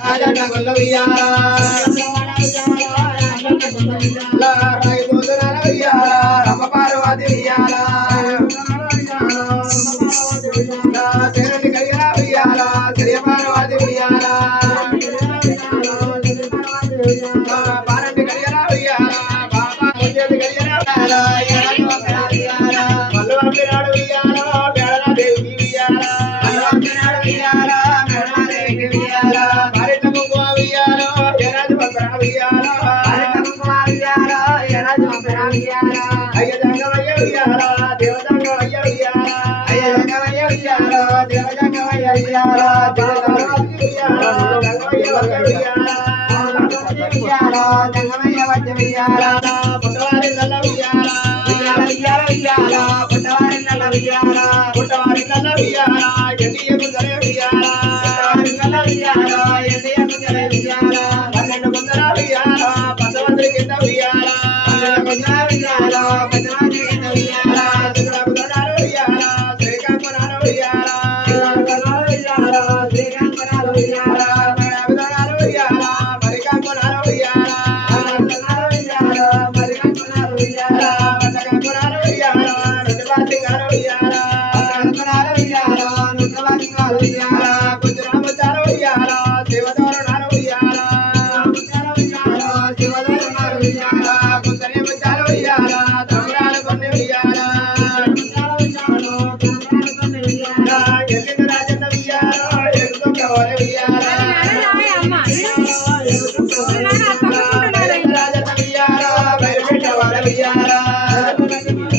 రాజన్న గొల్ల ఉయ్యాల రైతోదరాల ఉయ్యాల రమ పార్వతి ఉయ్యాల శరణి కలిగిన ఉయ్యాల శ్రీ పార్వతి ఉయ్యాల పారంటి కలిగిన ఉయ్యాల బాబా వచ్చేది కలిగిన మల్లు పంపినాడు ఉయ్యాల బేడల దేవికి ఉయ్యాల అయ్య జంగమయ్య ఉయ్యాల దేవజంగమయ్య ఉయ్యాల అయ్య జంగమయ్య ఉయ్యాల దేవజంగమయ్య ఉయ్యాల జంగమయ్య వచ్చ ఉయ్యాల పుట్టవారి నల్ల ఉయ్యాల ఉయ్యాల ఉయ్యాల ఉయ్యాల పుట్టవారి నల్ల ఉయ్యాల పుట్టవారి నల్ల ఉయ్యాల ఎన్నియకు జరే ఉయ్యాల పుట్టవారి నల్ల ఉయ్యాల ఎన్నియకు జరే ఉయ్యాల 12 ముందర ఉయ్యాల 10 కింద ఉయ్యాల 12 ముందర ఉయ్యాల 10 కింద ఉయ్యాల శ్రీకాకుళం ఉయ్యాల శ్రీకాకుళం ఉయ్యాల శ్రీకాకుళం ఉయ్యాల శ్రీకాకుళం ఉయ్యాల మరికాకుళం ఉయ్యాల మరికాకుళం ఉయ్యాల మరికాకుళం ఉయ్యాల మరికాకుళం ఉయ్యాల రుద్రవాదిగారు ఉయ్యాల రుద్రవాదిగారు ఉయ్యాల రుద్రవాదిగారు ఉయ్యాల గుజరామచారు ఉయ్యాల దేవదవరుణారు ఉయ్యాల దేవదవరుణారు ఉయ్యాల గుంతనే ముచ్చారు ఉయ్యాల తమరాలు కొన్ని ఉయ్యాల ఎల్లింది రాజన్న ఉయ్యాల ఎడుతో కవరి ఉయ్యాల రాజన్న ఉయ్యాల బయలుపెట్ట వాడ ఉయ్యాల మల్లపోతుల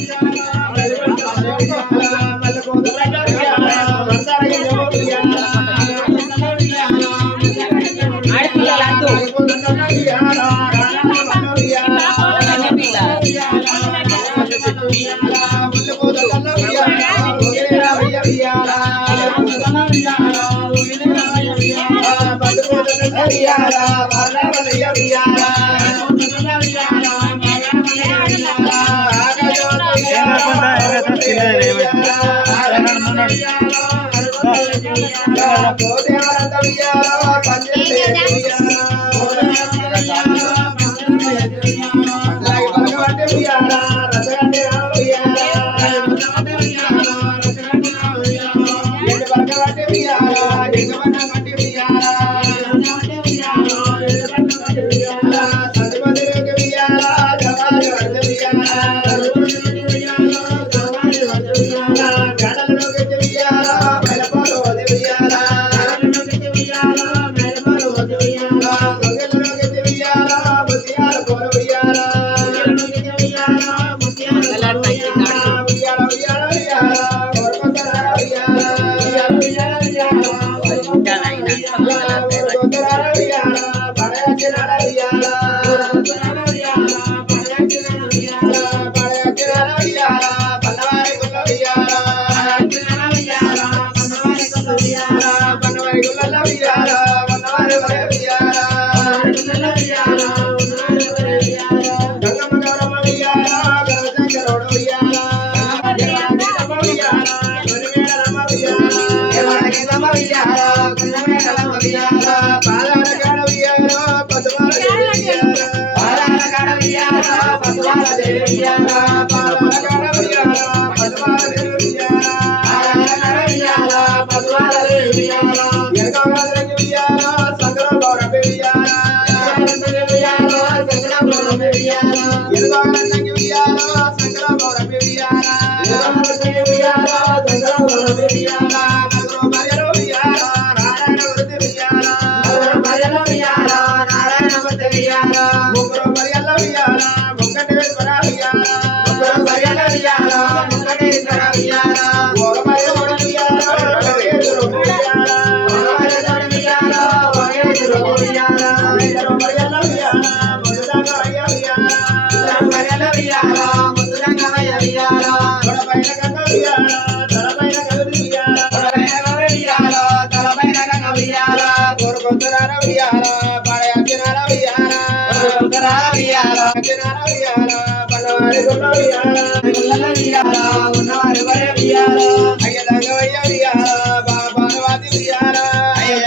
ఉయ్యాల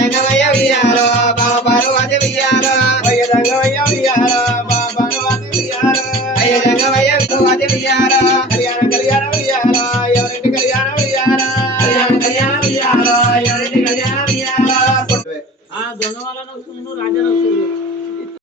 మందరగి ఉయ్యాల బాబా దొంగ వాళ్ళ నవ్వుతున్నావు రాజా నవ్వుతున్నావు